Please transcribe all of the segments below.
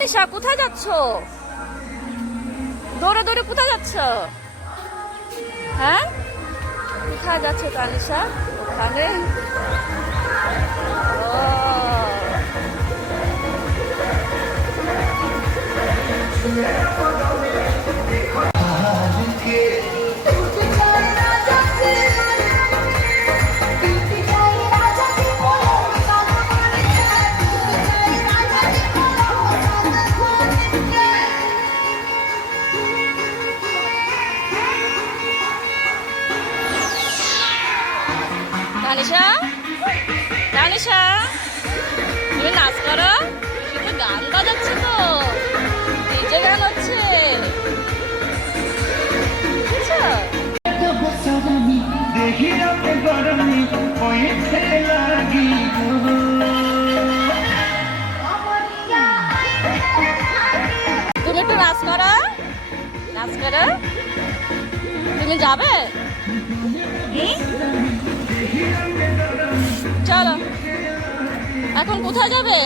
তানিশা কোথায় যাচ্ছ? দৌড়ে দৌড়ে কোথায় যাচ্ছ? হ্যাঁ, কোথায় যাচ্ছে তানিশা? ওখানে তানিশা, তানিশা তুমি নাচ করো? শুধু গান বাজাচ্ছে তো, ডিজে গান হচ্ছে, বুঝছো? তুমি একটু নাচ করো, নাচ করো। তুমি যাবে? চলো, এখন কোথায় যাবে?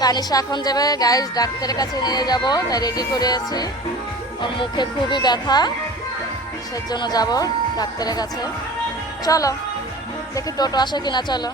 তানিশা এখন যাবে গাইস ডাক্তারের কাছে নিয়ে যাব, তাই রেডি করে আছি। ওর মুখে খুবই ব্যথা, সেজন্য যাব ডাক্তারের কাছে। চলো দেখি টোটো আসে কিনা, চলো।